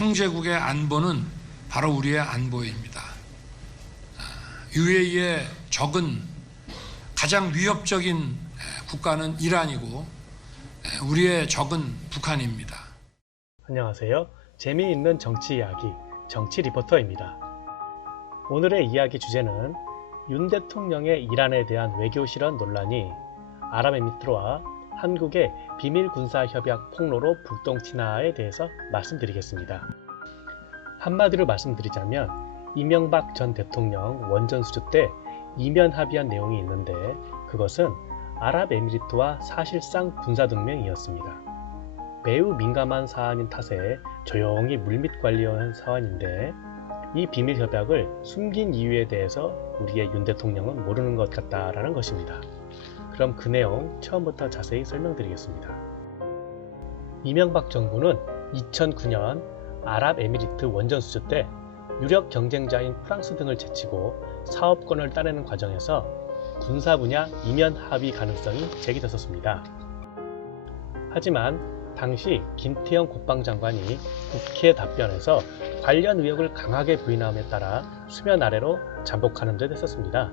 형제국의 안보는 바로 우리의 안보입니다. UAE의 적은 가장 위협적인 국가는 이란이고 우리의 적은 북한입니다. 안녕하세요. 재미있는 정치 이야기, 정치 리포터입니다. 오늘의 이야기 주제는 윤 대통령의 이란에 대한 외교 실현 논란이 아랍에미리트와 한국의 비밀 군사 협약 폭로로 북동튀나에 대해서 말씀드리겠습니다. 한마디로 말씀드리자면 이명박 전 대통령 원전 수주 때 이면 합의한 내용이 있는데 그것은 아랍에미리트와 사실상 군사동맹이었습니다. 매우 민감한 사안인 탓에 조용히 물밑 관리한 사안인데 이 비밀협약을 숨긴 이유에 대해서 우리의 윤 대통령은 모르는 것 같다라는 것입니다. 그럼 그 내용 처음부터 자세히 설명드리겠습니다. 이명박 정부는 2009년 아랍에미리트 원전 수주 때 유력 경쟁자인 프랑스 등을 제치고 사업권을 따내는 과정에서 군사 분야 이면 합의 가능성이 제기됐었습니다. 하지만 당시 김태형 국방장관이 국회 답변에서 관련 의혹을 강하게 부인함에 따라 수면 아래로 잠복하는 듯 했었습니다.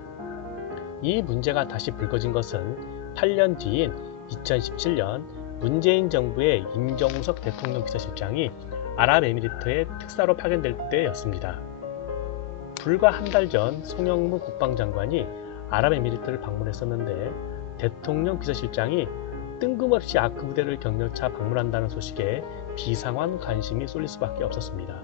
이 문제가 다시 불거진 것은 8년 뒤인 2017년 문재인 정부의 임종석 대통령 비서실장이 아랍에미리트에 특사로 파견될 때였습니다. 불과 한 달 전 송영무 국방장관이 아랍에미리트를 방문했었는데 대통령 비서실장이 뜬금없이 아크 부대를 격려차 방문한다는 소식에 비상한 관심이 쏠릴 수밖에 없었습니다.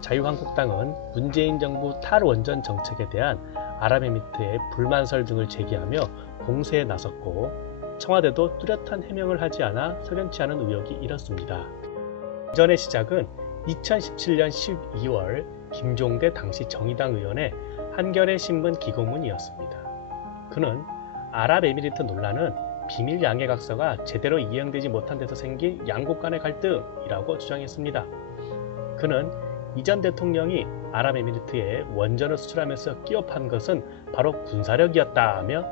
자유한국당은 문재인 정부 탈원전 정책에 대한 아랍에미리트의 불만설 등을 제기하며 공세에 나섰고 청와대도 뚜렷한 해명을 하지 않아 석연치 않은 의혹이 일었습니다. 전의 시작은 2017년 12월 김종대 당시 정의당 의원의 한겨레 신문 기고문이었습니다. 그는 아랍에미리트 논란은 비밀 양해각서가 제대로 이행되지 못한 데서 생긴 양국 간의 갈등이라고 주장했습니다. 그는 이전 대통령이 아랍에미리트에 원전을 수출하면서 끼워 판 것은 바로 군사력이었다며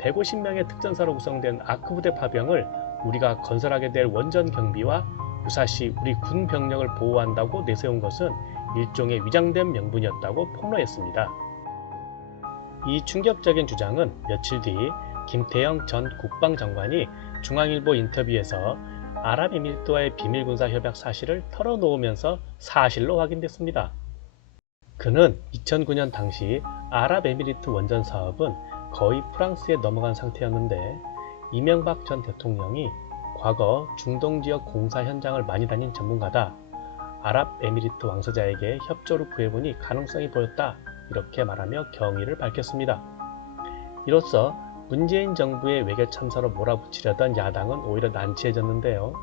150명의 특전사로 구성된 아크 부대 파병을 우리가 건설하게 될 원전 경비와 유사시 우리 군 병력을 보호한다고 내세운 것은 일종의 위장된 명분이었다고 폭로했습니다. 이 충격적인 주장은 며칠 뒤 김태형 전 국방장관이 중앙일보 인터뷰에서 아랍에미리트와의 비밀군사협약 사실을 털어놓으면서 사실로 확인됐습니다. 그는 2009년 당시 아랍에미리트 원전 사업은 거의 프랑스에 넘어간 상태였는데 이명박 전 대통령이 과거 중동지역 공사 현장을 많이 다닌 전문가다. 아랍에미리트 왕서자에게 협조를 구해보니 가능성이 보였다. 이렇게 말하며 경위를 밝혔습니다. 이로써 문재인 정부의 외교 참사로 몰아붙이려던 야당은 오히려 난처해졌는데요.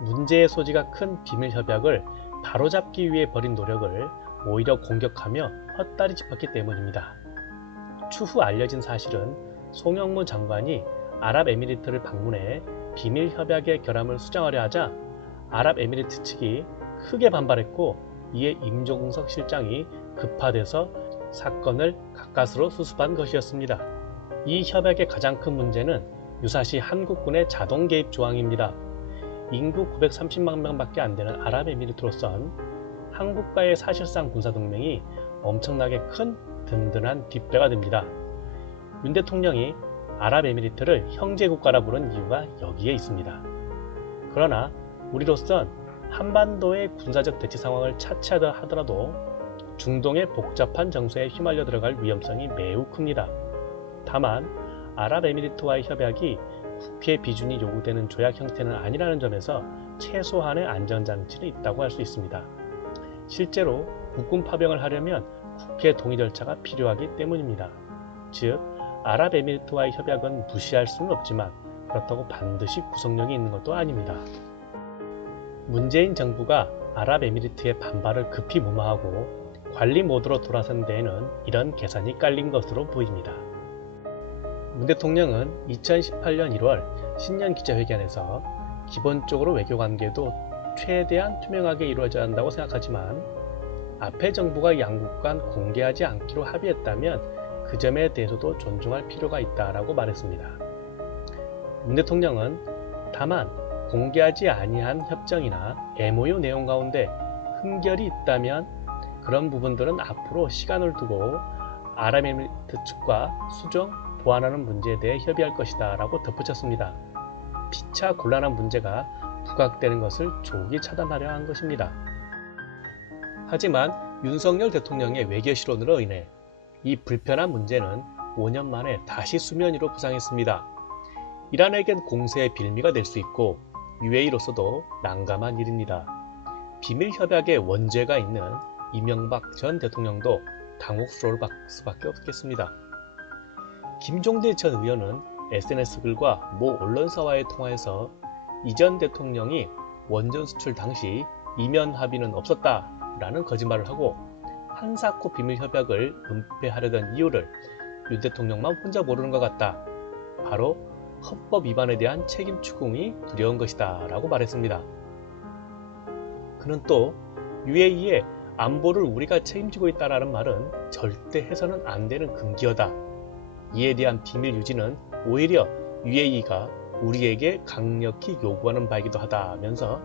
문제의 소지가 큰 비밀협약을 바로잡기 위해 벌인 노력을 오히려 공격하며 헛다리 짚었기 때문입니다. 추후 알려진 사실은 송영무 장관이 아랍에미리트를 방문해 비밀협약의 결함을 수정하려 하자 아랍에미리트 측이 크게 반발했고 이에 임종석 실장이 급파돼서 사건을 가까스로 수습한 것이었습니다. 이 협약의 가장 큰 문제는 유사시 한국군의 자동 개입 조항입니다. 인구 930만 명밖에 안 되는 아랍에미리트로선 한국과의 사실상 군사동맹이 엄청나게 큰 든든한 뒷배가 됩니다. 윤 대통령이 아랍에미리트를 형제국가라 부른 이유가 여기에 있습니다. 그러나 우리로선 한반도의 군사적 대치 상황을 차치하다 하더라도 중동의 복잡한 정세에 휘말려 들어갈 위험성이 매우 큽니다. 다만 아랍에미리트와의 협약이 국회 비준이 요구되는 조약 형태는 아니라는 점에서 최소한의 안전장치는 있다고 할 수 있습니다. 실제로 국군 파병을 하려면 국회 동의 절차가 필요하기 때문입니다. 즉 아랍에미리트와의 협약은 무시할 수는 없지만 그렇다고 반드시 구속력이 있는 것도 아닙니다. 문재인 정부가 아랍에미리트의 반발을 급히 무마하고 관리 모드로 돌아선 데에는 이런 계산이 깔린 것으로 보입니다. 문 대통령은 2018년 1월 신년 기자회견에서 기본적으로 외교관계도 최대한 투명하게 이루어져야 한다고 생각하지만 앞에 정부가 양국 간 공개하지 않기로 합의했다면 그 점에 대해서도 존중할 필요가 있다라고 말했습니다. 문 대통령은 다만 공개하지 아니한 협정이나 MOU 내용 가운데 흠결이 있다면 그런 부분들은 앞으로 시간을 두고 아랍에미리트 측과 수정, 보완하는 문제에 대해 협의할 것이다 라고 덧붙였습니다. 피차 곤란한 문제가 부각되는 것을 조기 차단하려 한 것입니다. 하지만 윤석열 대통령의 외교 실언으로 인해 이 불편한 문제는 5년 만에 다시 수면 위로 부상했습니다. 이란에겐 공세의 빌미가 될 수 있고 UAE로서도 난감한 일입니다. 비밀협약에 원죄가 있는 이명박 전 대통령도 당혹스러울 수밖에 없겠습니다. 김종대 전 의원은 SNS 글과 모 언론사와의 통화에서 이 전 대통령이 원전 수출 당시 이면 합의는 없었다라는 거짓말을 하고 한사코 비밀협약을 은폐하려던 이유를 윤 대통령만 혼자 모르는 것 같다. 바로 헌법 위반에 대한 책임 추궁이 두려운 것이다 라고 말했습니다. 그는 또 UAE의 안보를 우리가 책임지고 있다라는 말은 절대 해서는 안 되는 금기어다. 이에 대한 비밀 유지는 오히려 UAE가 우리에게 강력히 요구하는 바이기도 하다면서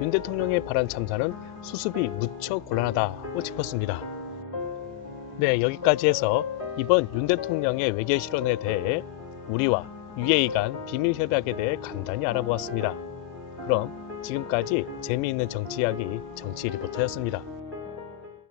윤 대통령의 발언 참사는 수습이 무척 곤란하다고 짚었습니다. 네, 여기까지 해서 이번 윤 대통령의 외교 실언에 대해 우리와 UAE 간 비밀협약에 대해 간단히 알아보았습니다. 그럼 지금까지 재미있는 정치 이야기 정치 리포터였습니다.